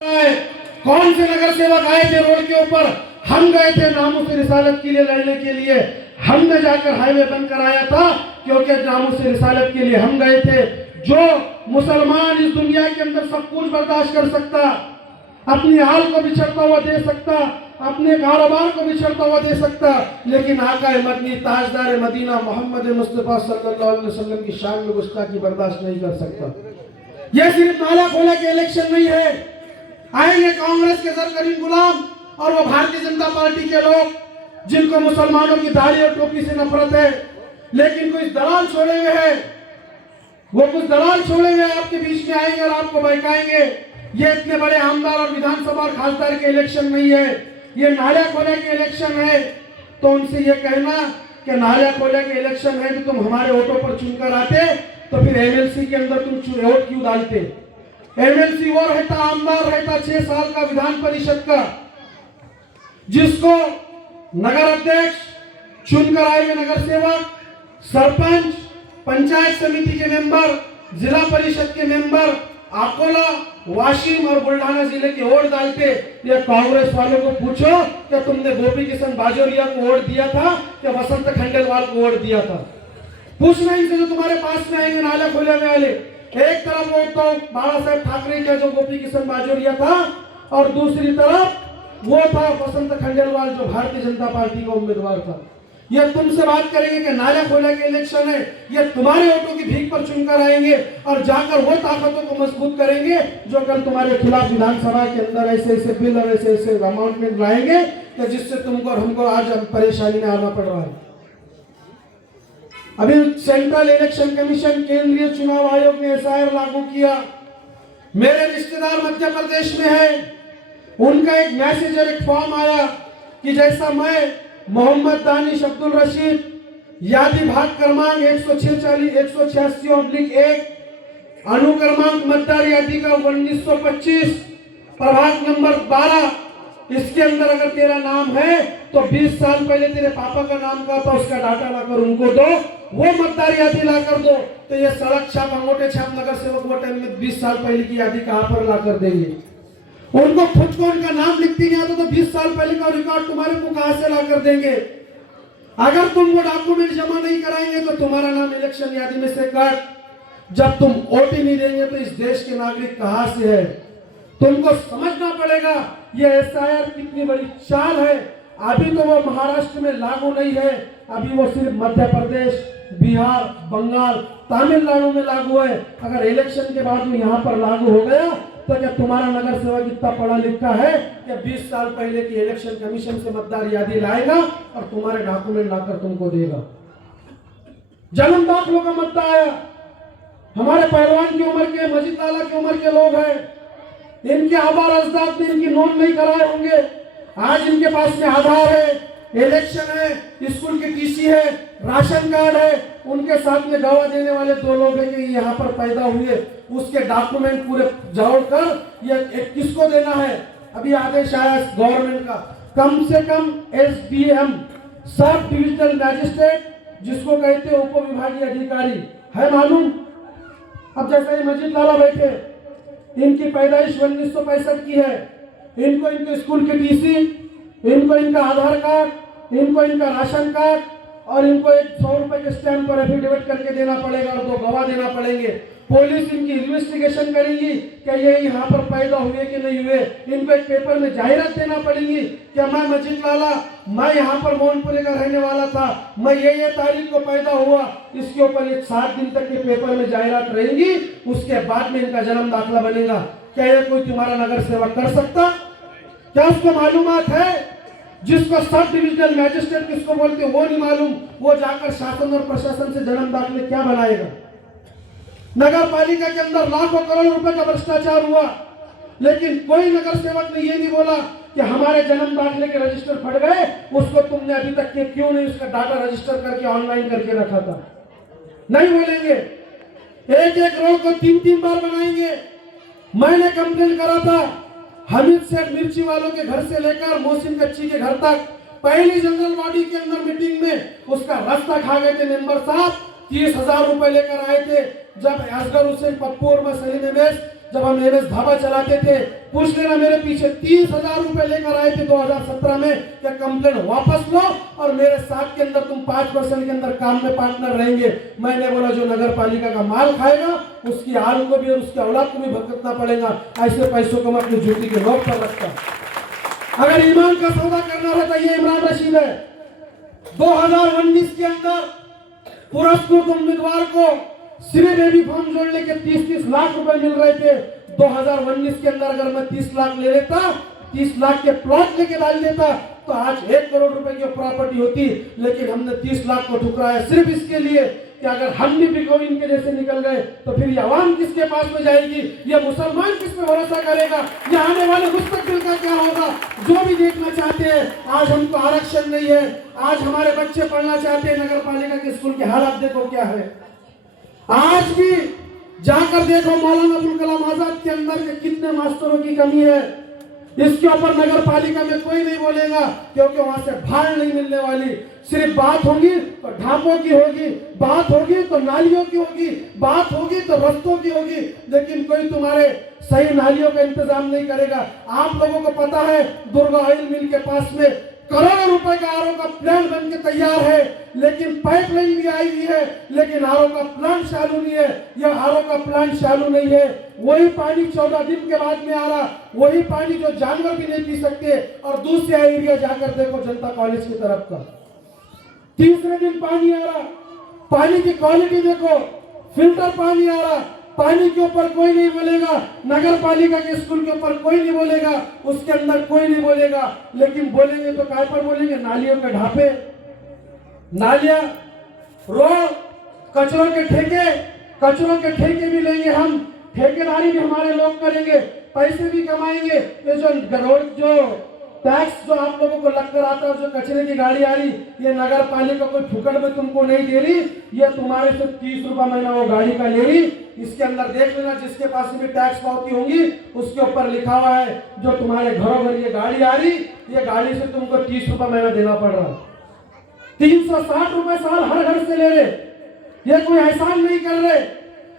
कौन से नगर सेवक आए थे रोड के ऊपर? हम गए थे नामूस रिसालत के लिए लड़ने के लिए। हमने जाकर हाईवे बंद कराया था क्योंकि नामूस रिसालत के लिए हम गए थे। जो मुसलमान इस दुनिया के अंदर सब कुछ बर्दाश्त कर सकता, अपनी हाल को बिछड़ता हुआ दे सकता, अपने कारोबार को बिछड़ता हुआ दे सकता, लेकिन आका मदनी ताजदार मदीना मोहम्मद मुस्तफा सल्लल्लाहु अलैहि वसल्लम की शान में गुस्ताखी बर्दाश्त नहीं कर सकता। यह सिर्फ नाला खोला के इलेक्शन नहीं है। आएंगे कांग्रेस के सरकरीम गुलाम और वो भारतीय जनता पार्टी के लोग जिनको मुसलमानों की दाढ़ी और टोपी से नफरत है, लेकिन कुछ दलाल छोड़े हुए हैं। वो कुछ दलाल छोड़े हुए आपके बीच में आएंगे और आपको बहकाएंगे। ये इतने बड़े आमदार और विधानसभा और खासदार के इलेक्शन नहीं है, ये नाला खोले के इलेक्शन है। तो उनसे ये कहना कि नाला खोले के इलेक्शन है तो तुम हमारे वोटों पर चुनकर आते तो फिर एमएलसी के अंदर तुम वोट क्यों डालते? एमएलसी वो रहता, आमदार रहता 6 साल का विधान परिषद का, जिसको नगर अध्यक्ष चुनकर आए हुए नगर सेवक, सरपंच, पंचायत समिति के मेंबर, जिला परिषद के मेंबर अकोला, वाशिम और बुल्ढाना जिले के वोट डालते। ये कांग्रेस वालों को पूछो कि तुमने गोपी किशन बाजोरिया को वोट दिया था कि वसंत खंडेलवाल को वोट दिया था? पूछना इनसे जो तुम्हारे पास में आएंगे नाला खोले में वाले। एक तरफ वो तो बाला साहेब ठाकरे का जो गोपी किशन बाजोरिया था और दूसरी तरफ वो था वसंत खंडेलवाल जो भारतीय जनता पार्टी का उम्मीदवार था। ये तुमसे बात करेंगे कि नाला खोले के इलेक्शन है, ये तुम्हारे वोटों की भीख पर चुनकर आएंगे और जाकर वो ताकतों को मजबूत करेंगे जो कल तुम्हारे खिलाफ विधानसभा के अंदर ऐसे ऐसे बिल और ऐसे ऐसे अमाउंटमेंट लाएंगे कि जिससे तुमको और हमको आज परेशानी में आना पड़ रहा है। अभी सेंट्रल इलेक्शन कमीशन, केंद्रीय चुनाव आयोग ने एसआईआर लागू किया। मेरे रिश्तेदार मध्य प्रदेश में है, उनका एक मैसेज और एक फॉर्म आया कि जैसा मैं मोहम्मद दानिश अब्दुल रशीद यादी भाग क्रमांक 186/1 अनुक्रमांक मतदार यादी का 1925 प्रभाग नंबर 12, इसके अंदर अगर तेरा नाम है तो 20 साल पहले तेरे पापा का नाम का था, उसका डाटा लाकर उनको दो, वो मतदार यादी लाकर दो। तो ये सड़क छाप, अंगूठे छाप नगर सेवक वो टाइम में 20 साल पहले की यादी कहां पर लाकर देंगे? उनको खुद को उनका नाम लिखती नहीं आता तो 20 साल पहले का रिकॉर्ड तुम्हारे को कहां से लाकर देंगे? अगर तुम वो डॉक्यूमेंट जमा नहीं कराएंगे तो तुम्हारा नाम इलेक्शन यादी में से कट। जब तुम वोट ही नहीं देंगे तो इस देश के नागरिक कहां से है? तुमको समझना पड़ेगा ये एसआईआर कितनी बड़ी चाल है। अभी तो वो महाराष्ट्र में लागू नहीं है, अभी वो सिर्फ मध्य प्रदेश, बिहार, बंगाल, तमिलनाडु में लागू है। अगर इलेक्शन के बाद में यहाँ पर लागू हो गया तो क्या तुम्हारा नगर सेवक इतना पढ़ा लिखा है कि 20 साल पहले की इलेक्शन कमीशन से मतदार यादी लाएगा और तुम्हारे डॉक्यूमेंट लाकर तुमको देगा? जन्म दाखिलों का मुद्दा आया, हमारे पहलवान की उम्र के, मजीद लाला की उम्र के लोग हैं, इनके आबार अजदाद ने इनकी नोंद नहीं कराए होंगे। आज इनके पास में आधार है, इलेक्शन है, स्कूल की टीसी है, राशन कार्ड है, उनके साथ में गवाह देने वाले 2 लोग हैं कि यहाँ पर पैदा हुए, उसके डॉक्यूमेंट पूरे जोड़कर ये किसको देना है? अभी आदेश आया गवर्नमेंट का, कम से कम एसडीएम, सब डिविजनल मैजिस्ट्रेट, जिसको कहते हैं उप विभागीय अधिकारी, है मालूम? अब जैसे मजीद लाला बैठे, इनकी पैदाइश 1965 की है, इनको इनके स्कूल की टीसी, इनको इनका आधार कार्ड, इनको इनका राशन कार्ड और इनको एक 100 रुपए के स्टैंप पर एफिडेविट करके देना पड़ेगा और 2 गवाह देना पड़ेंगे। पुलिस इनकी इन्वेस्टिगेशन करेगी कि ये यहाँ पर पैदा हुए कि नहीं हुए। इनको एक पेपर में जाहिरात देना पड़ेगी कि मैं मजीद लाला, मैं यहाँ पर मोहनपुरे का रहने वाला था, मैं ये तारीख को पैदा हुआ। इसके ऊपर एक 7 दिन तक के पेपर में जाहिरात रहेगी, उसके बाद में इनका जन्म दाखिला बनेगा। क्या ये कोई तुम्हारा नगर सेवक कर सकता? क्या उसको मालूमात है? जिसको सब डिविजनल मैजिस्ट्रेट किसको बोलते वो नहीं मालूम, वो जाकर शासन और प्रशासन से जन्म दाखिले क्या बनाएगा? नगर पालिका के अंदर लाखों करोड़ रुपए का भ्रष्टाचार हुआ, लेकिन कोई नगर सेवक ने ये नहीं बोला कि हमारे जन्म दाखिले के रजिस्टर फट गए, उसको तुमने अभी तक के क्यों नहीं उसका डाटा रजिस्टर करके ऑनलाइन करके रखा था? नहीं बोलेंगे। एक रोड को 3 बार बनाएंगे। मैंने कंप्लेन करा था हमीद शेख मिर्ची वालों के घर से लेकर मोहसिन कच्ची के घर तक, पहली जनरल बॉडी के अंदर मीटिंग में उसका रास्ता खा गए थे मेंबर साहब। 30,000 रुपए लेकर आए थे। जब असगर हुसैन पप्पू और मैं सलीम अहमद जब हम एमएस ढाबा चलाते थे, पूछ लेना मेरे पीछे 30,000 रुपए लेकर आए थे 2017 में, क्या कंप्लेंट वापस लो और मेरे साथ के अंदर तुम 5% के अंदर काम में पार्टनर रहेंगे। मैंने बोला जो नगर पालिका का माल खाएगा उसकी आल को भी और उसकी औलाद को भी भुगतना पड़ेगा। ऐसे पैसों को मैं अपनी जूती के नोक पर रखता। अगर ईमान का सौदा करना रहता, ये इमरान रशीद है। 2019 के अंदर पुरस्कृत उम्मीदवार को सिर्फ बेबी फॉर्म जोड़ने के 30-30 लाख रुपए मिल रहे थे। 2019 के अंदर अगर मैं 30 लाख ले लेता, 30 लाख के प्लॉट लेके डाल देता तो आज 1 करोड़ रुपए की प्रॉपर्टी होती। लेकिन हमने 30 लाख को ठुकराया सिर्फ इसके लिए कि अगर हम भी बिको इनके जैसे निकल गए तो फिर ये आवाम किसके पास में जाएगी, ये मुसलमान किस पे भरोसा करेगा, ये आने वाले मुस्तकबिल का क्या होगा। जो भी देखना चाहते हैं, आज हमको आरक्षण नहीं है, आज हमारे बच्चे पढ़ना चाहते हैं नगर पालिका के स्कूल के हालात देखो क्या है। आज भी जाकर देखो मौलाना अबुल कलाम आजाद के अंदर के कितने मास्टरों की कमी है। इसके ऊपर नगर पालिका में कोई नहीं बोलेगा क्योंकि वहां से भाड़ नहीं मिलने वाली। सिर्फ बात होगी तो ढाबों की होगी, बात होगी तो नालियों की होगी, बात होगी तो रस्तों की होगी, लेकिन कोई तुम्हारे सही नालियों का इंतजाम नहीं करेगा। आप लोगों को पता है दुर्गा ऑयल मिल के पास में करोड़ों रुपए का आरओ का प्लांट बन के तैयार है, लेकिन पाइपलाइन भी आई हुई है, लेकिन आरओ का प्लांट चालू नहीं है। यह आरओ का प्लांट चालू नहीं है, वही पानी 14 दिन के बाद में आ रहा, वही पानी जो जानवर भी नहीं पी सकते। और दूसरे एरिया जाकर देखो जनता कॉलेज की तरफ का, तीसरे दिन पानी आ रहा, पानी की क्वालिटी देखो, फिल्टर पानी आ रहा। पानी के ऊपर कोई नहीं बोलेगा, नगर पालिका के स्कूल के ऊपर कोई नहीं बोलेगा, उसके अंदर कोई नहीं बोलेगा, लेकिन बोलेंगे तो काय पर बोलेंगे, नालियों के ढापे, नालियां, रोड, कचरों के ठेके भी लेंगे हम, ठेकेदारी भी हमारे लोग करेंगे, पैसे भी कमाएंगे। ये जो टैक्स जो आप लोगों को लगकर आता है, जो कचरे की गाड़ी आ रही, ये नगर पालिका कोई फुकट में तुमको नहीं दे रही, ये तुम्हारे से 30 रुपया महीना वो गाड़ी का ले रही। इसके अंदर देख लेना जिसके पास भी टैक्स पावती होंगी उसके ऊपर लिखा हुआ है जो तुम्हारे घरों घर ये गाड़ी आ रही, ये गाड़ी से तुमको 30 रुपया महीना देना पड़ रहा। 360 रुपए साल हर घर से ले रहे, ये कोई एहसान नहीं कर रहे।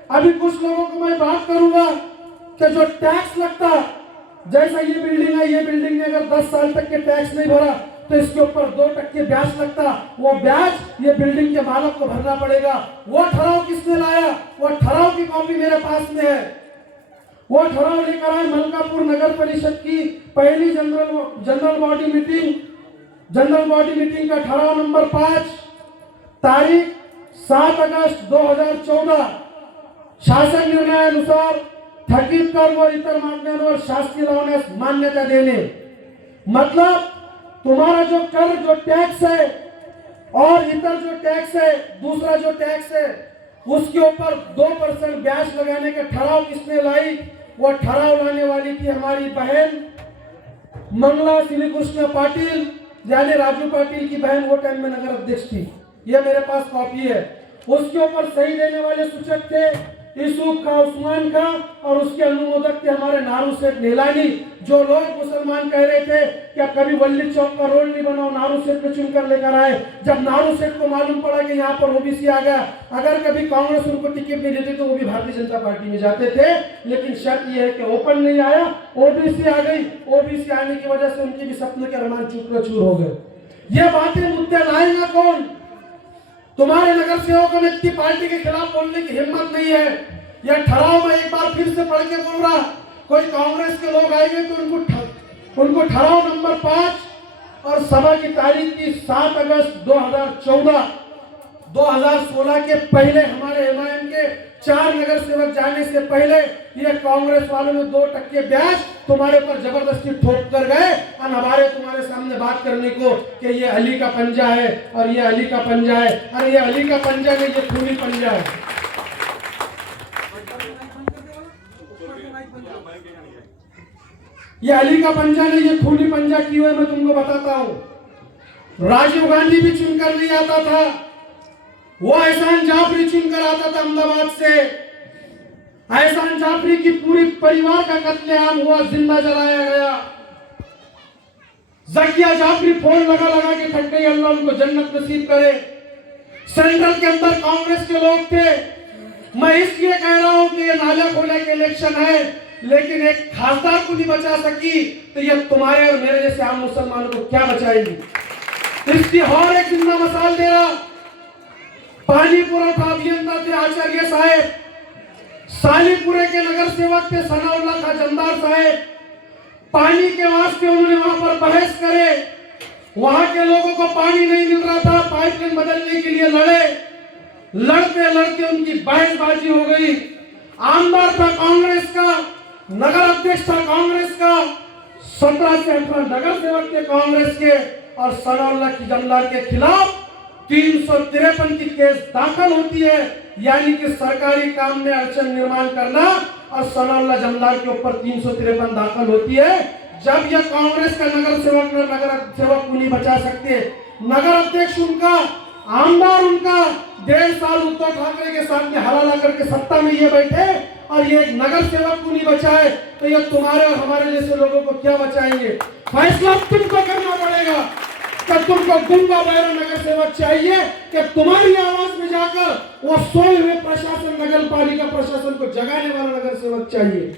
अभी कुछ लोगों को मैं बात करूंगा कि जो टैक्स लगता, जैसा ये बिल्डिंग है, ये बिल्डिंग में अगर 10 साल तक के टैक्स नहीं भरा तो इसके ऊपर 2% ब्याज लगता। वो ब्याज ये बिल्डिंग के मालिक को भरना पड़ेगा। वो ठहराव किसने लाया, वो ठहराव की कॉपी मेरे पास में है। वो ठहराव लेकर आए मलकापुर नगर परिषद की पहली जनरल बॉडी मीटिंग का ठहराव नंबर 5, तारीख 7 अगस्त 2014। शासन निर्णय अनुसार थकीत कर व इतर मागण्यांवर शासकीय लावण्यास मान्यता देने। मतलब तुम्हारा जो कर, जो टैक्स है और इतर जो टैक्स है, दूसरा जो टैक्स है, उसके ऊपर 2% ब्याज लगाने का ठहराव किसने लाई, वो ठहराव लाने वाली थी हमारी बहन मंगला श्री कृष्ण पाटिल, यानी राजू पाटिल की बहन, वो टाइम में नगर अध्यक्ष थी। ये मेरे पास कॉपी है। उसके ऊपर सही देने वाले सूचक थे यूसुफ का, उस्मान का, और उसके अनुमोदक थे हमारे नारू सेठ नीलानी। जो लोग मुसलमान कह रहे थे कि अब कभी वल्ली चौक का रोड नहीं बनाओ, नारू सेठ को चुनकर लेकर आए। जब नारू सेठ को मालूम पड़ा कि यहाँ पर ओबीसी आ गया, अगर कभी कांग्रेस उनको टिकट नहीं देती तो वो भी भारतीय जनता पार्टी में जाते थे। लेकिन शर्त यह है कि ओपन नहीं आया, ओबीसी आ गई। ओबीसी आने की वजह से उनके भी सपने के अरमान चूर हो गए। ये बातें मुद्दे लाएगा कौन? तुम्हारे नगर सेवकों में इतनी पार्टी के खिलाफ बोलने की हिम्मत नहीं है। यह ठहराव में एक बार फिर से पढ़ के बोल रहा, कोई कांग्रेस के लोग आएंगे तो उनको ठहराव नंबर 5 और सभा की तारीख की 7 अगस्त 2016 के पहले हमारे एमआईएम के 4 नगर सेवक जाने से पहले ये कांग्रेस वालों ने 2% ब्याज तुम्हारे पर जबरदस्ती ठोक कर गए और हमारे तुम्हारे सामने बात करने को कि ये अली का पंजा है और ये अली का पंजा है। अरे ये अली का पंजा नहीं, ये खूनी पंजा है। ये अली का पंजा नहीं, ये खूनी पंजा क्यों है मैं तुमको बताता हूं। राजीव गांधी भी चुनकर नहीं आता था, वो एहसान जाफरी चुनकर आता था अहमदाबाद से। एहसान जाफरी की पूरी परिवार का कत्लेआम हुआ, जिंदा जलाया गया। जकिया जाफरी फोन लगा लगा के थक गई, अल्लाह उनको जन्नत नसीब करे। सेंट्रल के अंदर कांग्रेस के लोग थे, मैं इसलिए कह रहा हूं कि ये नाला खोले के इलेक्शन है, लेकिन एक खासदार को नहीं बचा सकी तो ये तुम्हारे और मेरे जैसे आम मुसलमानों को क्या बचाएगी। इसकी और एक जिंदा मिसाल दे रहा, पानी पुरवठा अभियंता थे आचार्य साहेब, सालीपुरे के नगर सेवक थे सनाउल्लाह खां जमदार साहेब। पानी के वास्ते उन्होंने वहां पर बहस करे, वहां के लोगों को पानी नहीं मिल रहा था, पाइपलाइन बदलने के लिए लड़े, लड़ते लड़ते उनकी बहसबाजी हो गई। आमदार था कांग्रेस का, नगर अध्यक्ष था कांग्रेस का, 17 से 18 नगर सेवक थे कांग्रेस के, और सनाउल्लाह की जमदार के खिलाफ 353 की केस दाखिल होती है, यानी कि सरकारी काम में अड़चन निर्माण करना, और सनाउल्लाह जमदार के ऊपर 353 दाखिल होती है। जब यह कांग्रेस का नगर सेवक को नहीं बचा सकते, नगर अध्यक्ष उनका, आमदार उनका, 1.5 साल उद्धव ठाकरे के साथ में हवाला करके सत्ता में ये बैठे, और ये एक नगर सेवक को नहीं बचाए तो ये तुम्हारे और हमारे जैसे लोगों को क्या बचाएंगे। फैसला तुमको करना पड़ेगा कि तुमको गुंगा बहरा नगर सेवक चाहिए कि तुम्हारी आवाज में जाकर वो सोए हुए प्रशासन, नगर पालिका प्रशासन को जगाने वाला नगर सेवक चाहिए।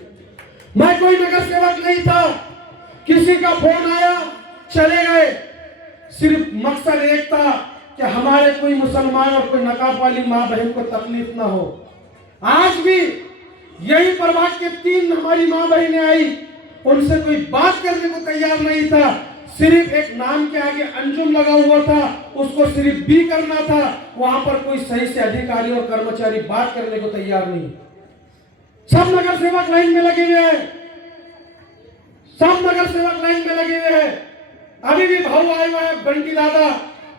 मैं कोई नगर सेवक नहीं था, किसी का फोन आया चले गए, सिर्फ मकसद एक था कि हमारे कोई मुसलमान और कोई नकाब वाली माँ बहन को तकलीफ ना हो। आज भी यही प्रभाग के 3 हमारी माँ बहनें आई, उनसे कोई बात करने को तैयार नहीं था, सिर्फ एक नाम के आगे अंजुम लगा हुआ था, उसको सिर्फ बी करना था, वहां पर कोई सही से अधिकारी और कर्मचारी बात करने को तैयार नहीं। सब नगर सेवक लाइन में लगे हुए हैं, सब नगर सेवक लाइन में लगे हुए हैं। अभी भी भाव आए हुए हैं बंटी दादा,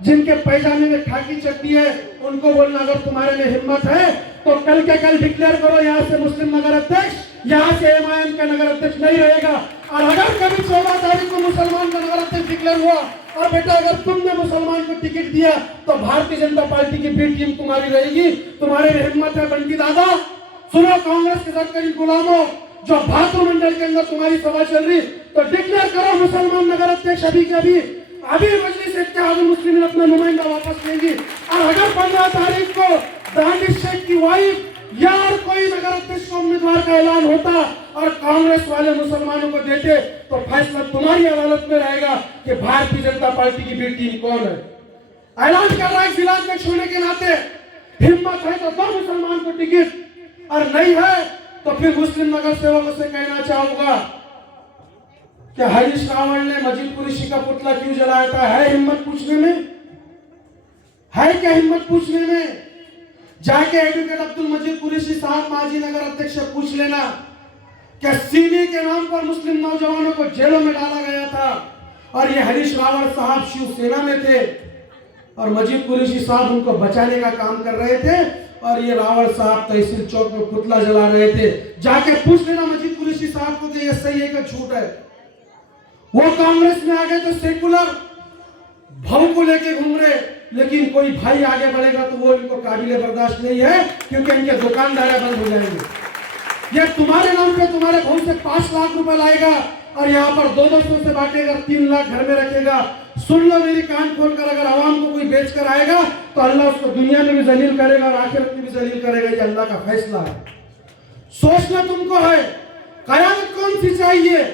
जिनके पैजामे में खाकी चट्टी है, उनको बोलना अगर तुम्हारे में हिम्मत है तो कल के कल डिक्लेयर करो, यहाँ से मुस्लिम नगर अध्यक्ष, यहाँ से एमआईएम का नगर अध्यक्ष नहीं रहेगा। और अगर कभी 14 तारीख को मुसलमान का नगर अध्यक्ष डिक्लेयर हुआ, और बेटा अगर तुमने मुसलमान को टिकट दिया तो भारतीय जनता पार्टी की बी टीम तुम्हारी रहेगी। तुम्हारे में हिम्मत है बंटी दादा, सुनो कांग्रेस के सरकारी गुलामों, जो भातु मंडल के अंदर तुम्हारी सभा चल रही, तो डिक्लेयर करो मुसलमान नगर अध्यक्ष अभी के अभी मजलिस इत्तेहादुल मुस्लिमीन अपना नुमाइंदा वापस लेंगी। और अगर 15 तारीख को दानिश शेख की वाइफ या कोई नगर अध्यक्ष को उम्मीदवार का ऐलान होता और कांग्रेस वाले मुसलमानों को देते, तो फैसला तुम्हारी अदालत में रहेगा कि भारतीय जनता पार्टी की बी टीम कौन है। ऐलान कर रहा है जिला अध्यक्ष होने के नाते, हिम्मत है तो दो मुसलमान को टिकट, और नहीं है तो फिर मुस्लिम नगर सेवकों से कहना चाहूंगा कि हरीश रावण ने मजीद कुरैशी का पुतला क्यों जलाया था? है हिम्मत पूछने में? है क्या हिम्मत पूछने में? जाके एडवोकेट अब्दुल मजीद कुरैशी साहब माजी नगर अध्यक्ष से पूछ लेना कि सीने के नाम पर मुस्लिम नौजवानों को जेलों में डाला गया था, और ये हरीश रावण साहब शिवसेना में थे और मजीद कुरैशी साहब उनको बचाने का काम कर रहे थे, और ये रावण साहब तहसील चौक में पुतला जला रहे थे। जाके पूछ लेना मजीद कुरैशी साहब को कि ये सही है कि झूठ है। वो कांग्रेस में आ गए तो सेकुलर भाव को लेके घूम रहे, लेकिन कोई भाई आगे बढ़ेगा तो वो इनको काबिले बर्दाश्त नहीं है, क्योंकि इनके दुकानदारियां बंद हो जाएंगे। ये तुम्हारे नाम पे तुम्हारे भाव से 5 लाख रुपए लाएगा और यहाँ पर 200 से बांटेगा, 3 लाख घर में रखेगा। सुन लो मेरी कान खोलकर, अगर आवाम को कोई बेच कर आएगा तो अल्लाह उसको दुनिया में भी जलील करेगा और आखिरत में भी जलील करेगा। ये अल्लाह का फैसला है। सोचना तुमको है कयादत कौन सी चाहिए।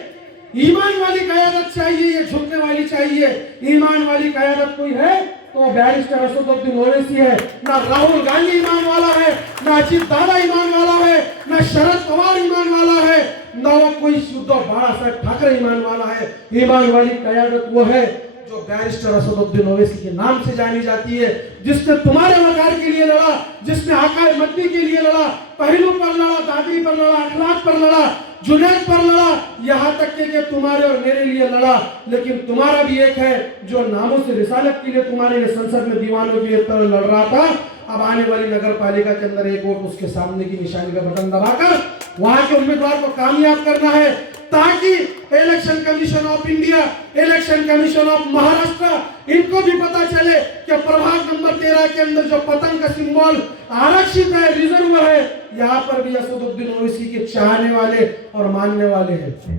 ईमान वाली कयादत चाहिए या झुकने वाली चाहिए? ईमान वाली कयादत कोई है तो बैरिस्टर असदुद्दीन ओवैसी है। ना राहुल गांधी ईमान वाला है, ना अजीत दादा ईमान वाला है, ना शरद पवार ईमान वाला है, ना वो कोई उद्धव बाला साहब ठाकरे ईमान वाला है। ईमान वाली कयादत वो है जो बैरिस्टर असदुद्दीन ओवैसी के नाम से जानी जाती है, जिसने तुम्हारे वकार के लिए लड़ा, जिसने आकाए मद्दी के लिए लड़ा, पहलू पर लड़ा, दादरी पर लड़ा, अखलाक पर लड़ा, जुनैद पर लड़ा, यहाँ तक कि तुम्हारे और मेरे लिए लड़ा। लेकिन तुम्हारा भी एक है जो नामों से रिसालत के लिए तुम्हारे लिए संसद में दीवानों की तरह लड़ रहा था। अब आने वाली नगर पालिका के अंदर एक वोट उसके सामने की निशानी का बटन दबाकर वहां के उम्मीदवार को कामयाब करना है, ताकि election commission of India, election commission of Maharashtra, इनको भी पता चले कि प्रभाग नंबर 13 के अंदर जो पतंग का सिंबल आरक्षित है, रिजर्व है, यहाँ पर भी असदुद्दीन ओवैसी के चाहने वाले और मानने वाले हैं।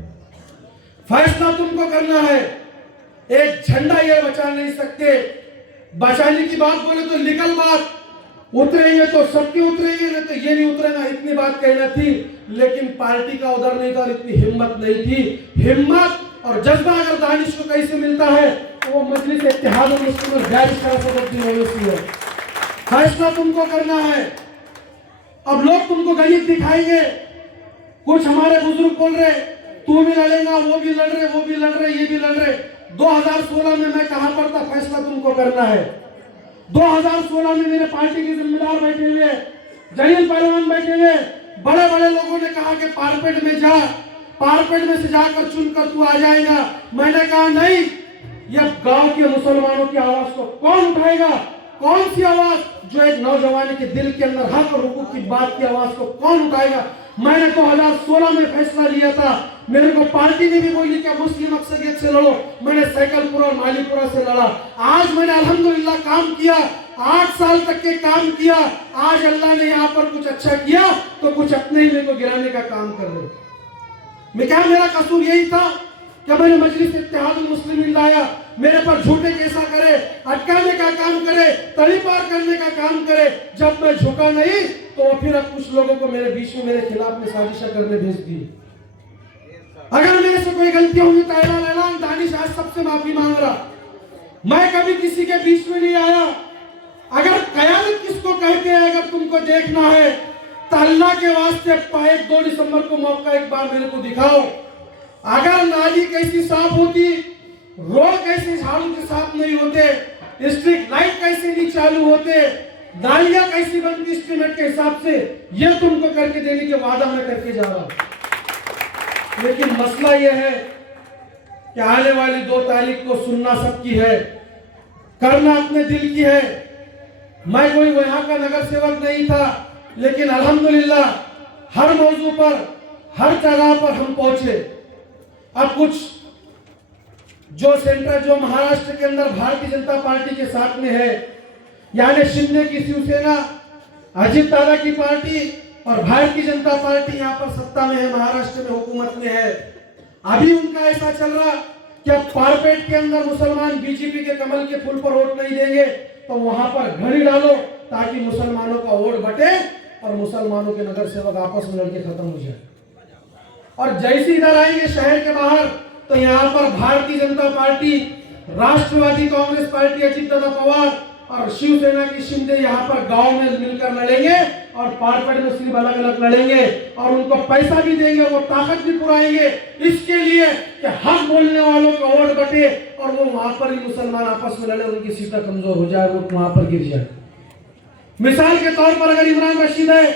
फैसला तुमको करना है। एक झंडा ये बचा नहीं सकते। बचाने की बात बोले तो लीगल बात, उतरेंगे तो सबके उतरेंगे, नहीं तो ये नहीं उतरेगा, इतनी बात कहना थी। लेकिन पार्टी का उधर नहीं था और इतनी हिम्मत नहीं थी। हिम्मत और जज्बा अगर दानिश को कहीं से मिलता है तो वो मजलिस इत्तेहाद मुस्लिम गैर है। फैसला तुमको करना है। अब लोग तुमको गणित दिखाएंगे, कुछ हमारे बुजुर्ग बोल रहे तू भी लड़ेगा, वो भी लड़ रहे, वो भी लड़ रहे, ये भी लड़ रहे। 2016 में मैं कहां पर था, फैसला तुमको करना है। 2016 में मेरे पार्टी के जिम्मेदार बैठे हुए, जलील पहलवान बैठे हुए, बड़े बड़े लोगों ने कहा कि पार्पेट में जा, पार्पेट में से जाकर चुनकर तू आ जाएगा। मैंने कहा नहीं, यह गांव के मुसलमानों की आवाज को कौन उठाएगा? कौन सी आवाज? जो एक नौजवान के दिल के अंदर हक और हुकूक की बात की आवाज को कौन उठाएगा? मैंने 2016 में फैसला लिया था। मेरे को पार्टी ने भी बोली कि मुस्लिम अक्सरियत से लड़ो, मैंने सैकलपुरा और मालीपुरा से लड़ा। आज मैंने अल्हम्दुलिल्लाह काम किया, 8 साल तक के काम किया। आज अल्लाह ने यहाँ पर कुछ अच्छा किया तो कुछ अपने ही मेरे को गिराने का काम कर रहे। मैं क्या, मेरा कसूर यही था कि मैंने मजलिस इत्तेहाद मुस्लिमीन लाया, मेरे पर झूठे कैसा करे, अटकाने का काम करे, तड़ी पार करने का काम करे। जब मैं झुका नहीं तो फिर अब कुछ लोगों को मेरे बीच में मेरे खिलाफ में साजिशें करने भेज दी। अगर मेरे से कोई गलती होगी तो ऐलान, दानिश आज सबसे माफी मांग रहा। मैं कभी किसी के बीच में नहीं आया। अगर कयामत किसको कहते हैं, अगर तुमको देखना है तो अल्लाह के वास्ते 2 दिसंबर को मौका एक बार मेरे को दिखाओ। अगर नाली कैसी साफ होती, रोड कैसे झाड़ू के साफ नहीं होते, स्ट्रीट लाइट कैसे नहीं चालू होते, नालियां कैसी बनती एस्टीमेट के हिसाब से, ये तुमको करके देने के वादा मैं करके जा रहा हूं। लेकिन मसला यह है कि आने वाली 2 तारीख को सुनना सबकी है, करना अपने दिल की है। मैं कोई वहां का नगर सेवक नहीं था, लेकिन अल्हम्दुलिल्लाह हर मौजू पर, हर जगह पर हम पहुंचे। अब कुछ जो सेंटर, जो महाराष्ट्र के अंदर भारतीय जनता पार्टी के साथ में है, यानी शिंदे की शिवसेना, अजित दादा की पार्टी और भारतीय जनता पार्टी यहाँ पर सत्ता में है, महाराष्ट्र में हुकूमत में है। अभी उनका ऐसा चल रहा कि अब पार्पेट के अंदर मुसलमान बीजेपी के कमल के फूल पर वोट नहीं देंगे तो वहां पर घड़ी डालो ताकि मुसलमानों का वोट बटे और मुसलमानों के नगर सेवक आपस में लड़के खत्म हो जाए। और जैसे इधर आएंगे शहर के बाहर तो यहाँ पर भारतीय जनता पार्टी, राष्ट्रवादी कांग्रेस पार्टी अजित दादा पवार और शिवसेना की शिंदे यहाँ पर गांव में मिलकर लड़ेंगे और पार्पेट में सिर्फ अलग अलग लड़ेंगे और उनको पैसा भी देंगे, वो ताकत भी पुराएंगे इसके लिए कि हक बोलने वालों का वोट बटे और वो वहां पर ही मुसलमान आपस में लड़े, उनकी सीटें कमजोर हो जाए, वो वहां पर गिर जाए। मिसाल के तौर पर अगर इमरान रशीद है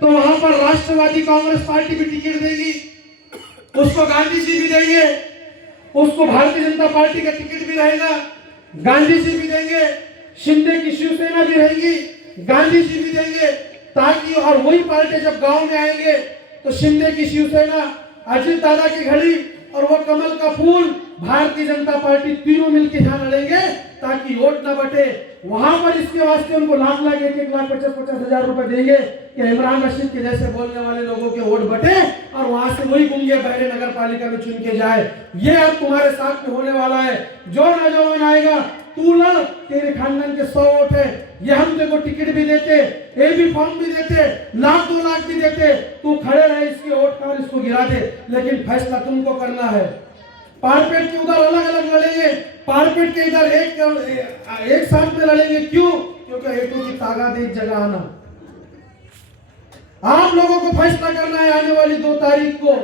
तो वहां पर राष्ट्रवादी कांग्रेस पार्टी भी टिकट देगी, उसको गांधी जी भी देंगे, उसको भारतीय जनता पार्टी का टिकट भी रहेगा, गांधी जी भी देंगे, शिंदे की शिवसेना भी रहेगी, गांधी जी भी देंगे, ताकि और वही पार्टी जब गांव में आएंगे तो शिंदे की शिवसेना, अजित दादा की घड़ी और वो कमल का फूल, भारतीय जनता पार्टी तीनों मिलकर यहाँ लड़ेंगे ताकि वोट न बटे। वहां पर इसके वास्ते उनको लाख 1,50,000 हजार रुपए देंगे कि इमरान रशीद के जैसे बोलने वाले लोगों के वोट बटे और वहां से वही गुंगे बहरे नगर पालिका में चुन के जाए। ये अब तुम्हारे साथ में होने वाला है। जो नौजवान आएगा, तू लड़, तेरे खानदान के 100 वोट है, ये हम तेरे को टिकट भी देते, एबी फॉर्म भी देते, 1,00,000 2 लाख भी देते, तू खड़े रहे, इसके वोट कर, इसको गिरा दे, लेकिन फैसला तुमको करना है। पार्पेट के उधर अलग अलग लड़ेंगे, पार्पेट के इधर एक साथ में लड़ेंगे। क्यों? क्योंकि हेतु की ताकत एक जगह आना। आप लोगों को फैसला करना है आने वाली 2 तारीख को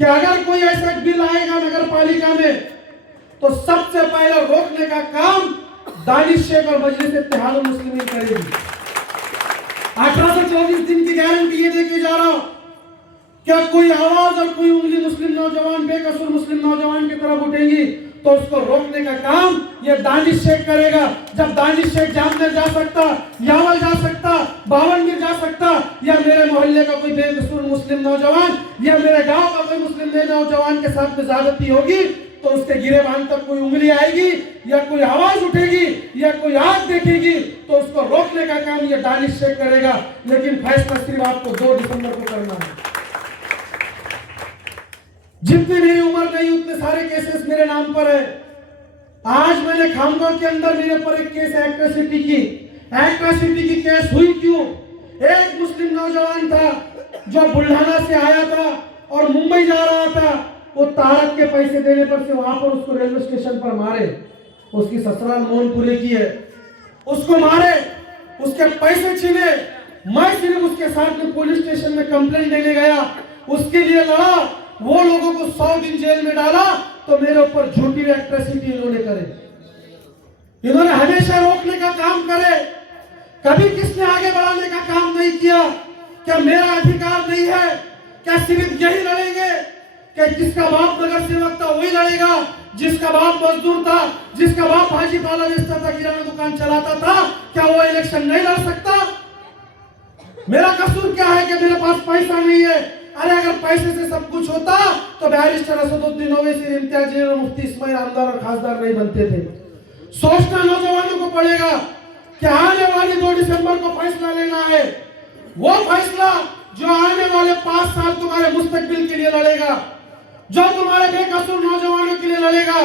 कि अगर कोई ऐसा बिल आएगा नगर पालिका में तो सबसे पहले रोकने का काम दानिश शेख और मजलिस इत्तेहाद मुस्लिमीन करेगी। 18 से 24 दिन की गारंटी ये देके जा रहा हूं, क्या कोई आवाज और कोई उंगली मुस्लिम नौजवान, बेकसूर मुस्लिम नौजवान की तरफ उठेगी तो उसको रोकने का काम ये दानिश शेख करेगा। जब दानिश शेख जामनगर जा सकता, यावल जा सकता, बावनगिर जा सकता, या मेरे मोहल्ले का कोई बेकसूर मुस्लिम नौजवान या मेरे गांव का कोई मुस्लिम नौजवान के साथ में ज्यादती होगी तो उसके गिरेबान तक कोई उंगली आएगी या कोई आवाज उठेगी या कोई आग देखेगी तो उसको रोकने का काम ये दानिश शेख करेगा। लेकिन फैसला सिर्फ आपको 2 दिसंबर को करना है। जितनी मेरी उम्र नहीं उतने सारे केसेस मेरे नाम पर है। आज मैंने खामगांव के अंदर मेरे पर एक केस है एक्ट्रेसिटी की, एट्रॉसिटी की केस हुई क्यों? एक मुस्लिम नौजवान था जो बुल्ढाना से आया था और मुंबई जा रहा था। वो तारक के पैसे देने पर से वहां पर उसको रेलवे स्टेशन पर मारे। उसकी ससुराल मोहनपुरी की है, उसको मारे, उसके पैसे छीने। मैं सिर्फ उसके साथ में पुलिस स्टेशन में कंप्लेंट देने गया, उसके लिए लड़ा। वो लोगों को 100 दिन जेल में डाला तो मेरे ऊपर झूठी एट्रॉसिटी इन्होंने करे। इन्होंने हमेशा रोकने का काम करे, कभी किसने आगे बढ़ाने का काम नहीं किया। क्या मेरा अधिकार नहीं है? क्या सिर्फ यही लड़ेंगे कि जिसका बाप नगर सेवक था वही लड़ेगा, जिसका बाप मजदूर था, जिसका बाप भाजी पाला बेचता था, किराना दुकान चलाता था, क्या वो इलेक्शन नहीं लड़ सकता? मेरा कसूर क्या है कि मेरे पास पैसा नहीं है? अरे अगर पैसे से सब कुछ होता तो बैरिस्टर असदुद्दीन ओवैसी, इम्तियाज और मुफ्ती इस्माइल आमदार और खासदार नहीं बनते थे। सोचना नौजवानों को पड़ेगा कि आने वाली 2 दिसंबर को फैसला लेना है। वो फैसला जो आने वाले 5 साल तुम्हारे मुस्तकबिल के लिए लड़ेगा, जो तुम्हारे बेकसूर नौजवानों के लिए लड़ेगा,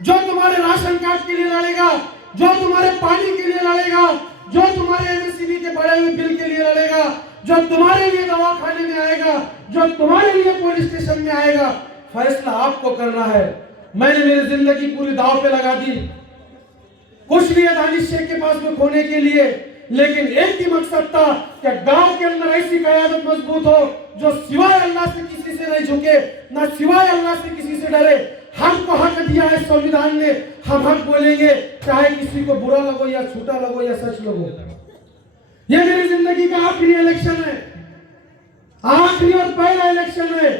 जो तुम्हारे राशन कार्ड के लिए लड़ेगा, जो तुम्हारे पानी के लिए लड़ेगा, जो तुम्हारे एमएससीबी के बढ़े हुए बिल के लिए लड़ेगा, जो तुम्हारे लिए दवाखाने में आएगा, जो तुम्हारे लिए पुलिस स्टेशन में आएगा, फैसला आपको करना है। मैंने मेरी जिंदगी पूरी दांव पे लगा दी, कुछ नहीं है दानिश शेख के पास में खोने के लिए, लेकिन एक ही मकसद था कि गांव के अंदर ऐसी कयादत मजबूत हो जो सिवाय अल्लाह से किसी से नहीं झुके, ना सिवाय अल्लाह से किसी से डरे। हमको हक दिया है संविधान ने, हम हक बोलेंगे, चाहे किसी को बुरा लगो या छूटा लगो या सच लगो। ये मेरी जिंदगी का आखिरी इलेक्शन है, आखिरी और पहला इलेक्शन है।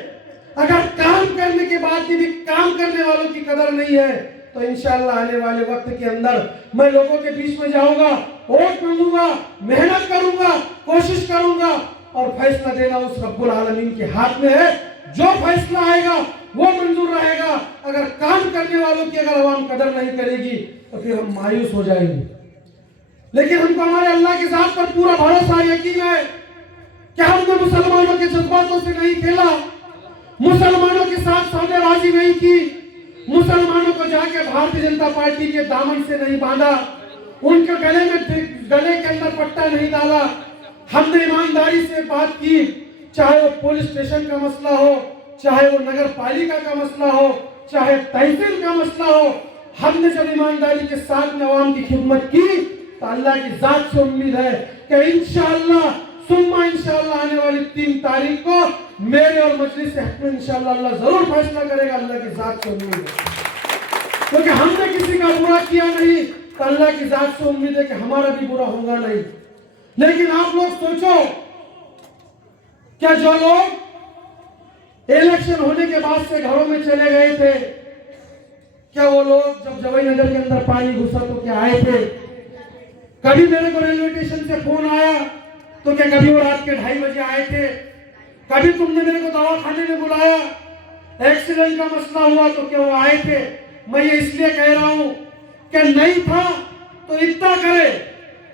अगर काम करने के बाद भी काम करने वालों की कदर नहीं है तो इंशाअल्लाह आने वाले वक्त के अंदर मैं लोगों के बीच में जाऊंगा, वोट मांगूंगा, मेहनत करूंगा, कोशिश करूंगा और फैसला देना उस रब्बुल आलमीन के हाथ में है। जो फैसला आएगा वो मंजूर रहेगा। अगर काम करने वालों की अगर आवाम कदर नहीं करेगी तो फिर हम मायूस हो जाएंगे। लेकिन हमको हमारे अल्लाह के साथ पर पूरा भरोसा यकीन है कि हमने मुसलमानों के जज्बातों से नहीं खेला, मुसलमानों के साथ सौदेबाजी नहीं की, मुसलमानों को जाके भारतीय जनता पार्टी के दामन से नहीं बांधा, उनके गले के अंदर पट्टा नहीं डाला। हमने ईमानदारी से बात की, चाहे वो पुलिस स्टेशन का मसला हो, चाहे वो नगर पालिका का मसला हो, चाहे तहसील का मसला हो। हमने जब ईमानदारी के साथ में अवाम की खिदमत की तो अल्लाह की जात से उम्मीद है कि इंशाअल्लाह सुम्मा इंशाअल्लाह आने वाली 3 तारीख को मेरे और मजलिस से हक में इंशाअल्लाह अल्लाह जरूर फैसला करेगा। अल्लाह की जात से उम्मीद है, क्योंकि हमने किसी का बुरा किया नहीं तो अल्लाह की जात से उम्मीद है कि हमारा भी बुरा होगा नहीं। लेकिन आप लोग सोचो, क्या जो लोग इलेक्शन होने के बाद से घरों में चले गए थे, क्या वो लोग जब जवाई नगर के अंदर पानी घुसा तो क्या आए थे? कभी मेरे को रेलवे स्टेशन से फोन आया तो क्या कभी वो रात के 2:30 बजे आए थे? कभी तुमने मेरे को दवाखाने में बुलाया, एक्सीडेंट का मसला हुआ तो क्या वो आए थे? मैं ये इसलिए कह रहा हूं कि नहीं था तो इतना करे,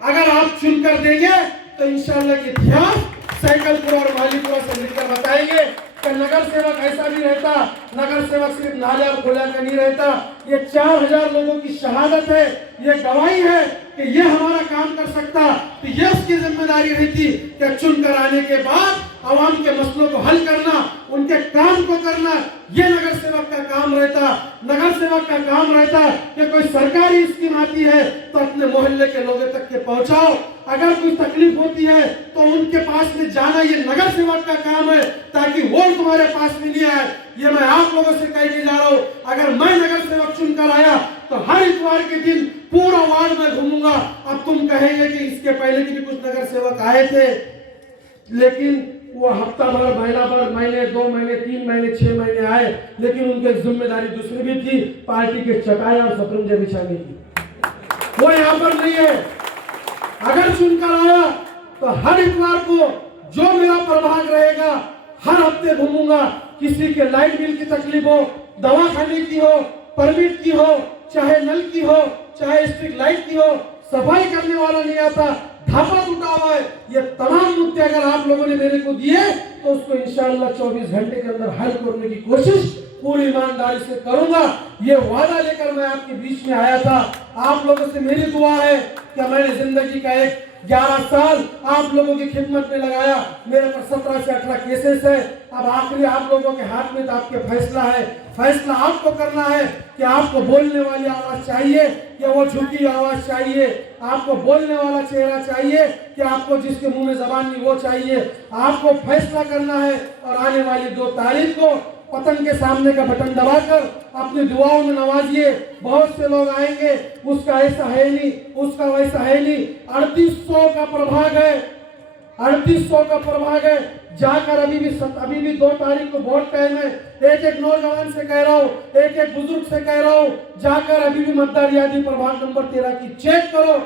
अगर आप चुनकर देंगे तो इंशाअल्लाह के इतिहास सैकलपुरा और मालीपुरा से मिलकर बताएंगे कि नगर सेवक ऐसा भी रहता। नगर सेवक सिर्फ नाले और खुला का नहीं रहता। ये 4000 लोगों की शहादत है, ये गवाही है कि ये हमारा काम कर सकता। तो ये उसकी जिम्मेदारी रहती कि चुनकर आने के बाद आवाम के मसलों को हल करना, उनके काम को करना, ये नगर सेवक का काम रहता। नगर सेवक का काम रहता कि कोई सरकारी स्कीम आती है तो अपने मोहल्ले के लोगों तक के पहुंचाओ। अगर कोई तकलीफ होती है तो उनके पास में जाना ये नगर सेवक का काम है, ताकि वो तुम्हारे पास में नहीं आए। ये मैं आप लोगों से कह के जा रहा हूँ, अगर मैं नगर सेवक चुनकर आया तो हर इतवार के दिन पूरा वार्ड में घूमूंगा। अब तुम कहेंगे कि इसके पहले भी कुछ नगर सेवक आए थे, लेकिन वो हफ्ता भर, महीना भर, महीने, 2 महीने, 3 महीने, 6 महीने आए, लेकिन उनकी जिम्मेदारी दूसरी भी थी, पार्टी के चटाया और सतरंजे बिछाने की। वो यहाँ पर नहीं है। अगर चुनकर आया तो हर इतवार को जो मेरा प्रभाग रहेगा, हर हफ्ते घूमूंगा। किसी के लाइट बिल की तकलीफ हो, दवाखाने की हो, परमिट की हो, चाहे नल की हो, चाहे स्ट्रीट लाइट की हो, सफाई करने वाला नहीं आता, ढापा टूटा हुआ है, ये तमाम मुद्दे अगर आप लोगों ने मेरे को दिए तो उसको इंशाअल्लाह 24 घंटे के अंदर हल करने की कोशिश पूरी ईमानदारी से करूंगा। ये वादा लेकर मैं आपके बीच में आया था। आप लोगों से मेरी दुआ है कि मैंने जिंदगी का 11 साल आप लोगों की खिदमत में लगाया। मेरे पर 17 से 18 केसेस है। अब आखिरी आप लोगों के हाथ में तो आपके फैसला है। फैसला आपको करना है कि आपको बोलने वाली आवाज चाहिए कि वो झुकी आवाज चाहिए, आपको बोलने वाला चेहरा चाहिए कि आपको जिसके मुंह में जबान नहीं वो चाहिए। आपको फैसला करना है और आने वाली 2 तारीख को पतंग के सामने का बटन दबाकर अपनी दुआओं में नवाजिए। बहुत से लोग आएंगे, उसका ऐसा है नहीं, उसका वैसा है नहीं। 3800 का प्रभाग है, 3800 का प्रभाग है। जाकर अभी भी 2 तारीख को बहुत टाइम है। एक नौजवान से कह रहा हूँ, एक बुजुर्ग से कह रहा हूँ, जाकर अभी भी मतदार यादी प्रभाग नंबर 13 की चेक करो।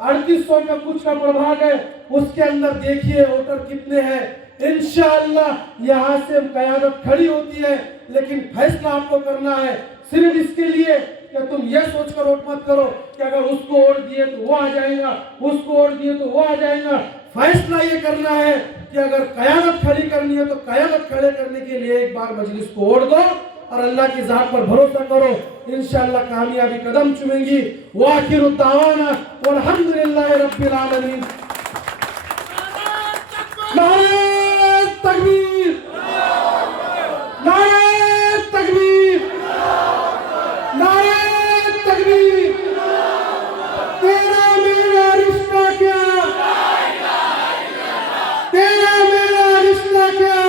3800 का कुछ का प्रभाग है, उसके अंदर देखिए वोटर कितने हैं। इंशाअल्लाह यहाँ से कयादत खड़ी होती है, लेकिन फैसला आपको करना है। सिर्फ इसके लिए कि तुम ये सोचकर वोट मत करो कि अगर उसको वोट दिए तो वो आ जाएगा, उसको वोट दिए तो वो आ जाएगा। फैसला ये करना है कि अगर कयादत खड़ी करनी है तो कयादत खड़े करने के लिए एक बार मजलिस को वोट दो और अल्लाह की जात पर भरोसा करो। इंशाअल्लाह कामयाबी कदम चुमेंगी। वाखिरु दावाना वल्हम्दुलिल्लाहि रब्बिल आलमीन। नारे तकबीर, नारे तकबीर, नारे तकबीर। तेरा मेरा रिश्ता क्या, तेरा मेरा रिश्ता क्या।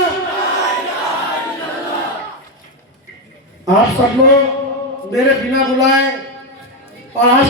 आप सब लोग मेरे बिना बुलाए और आज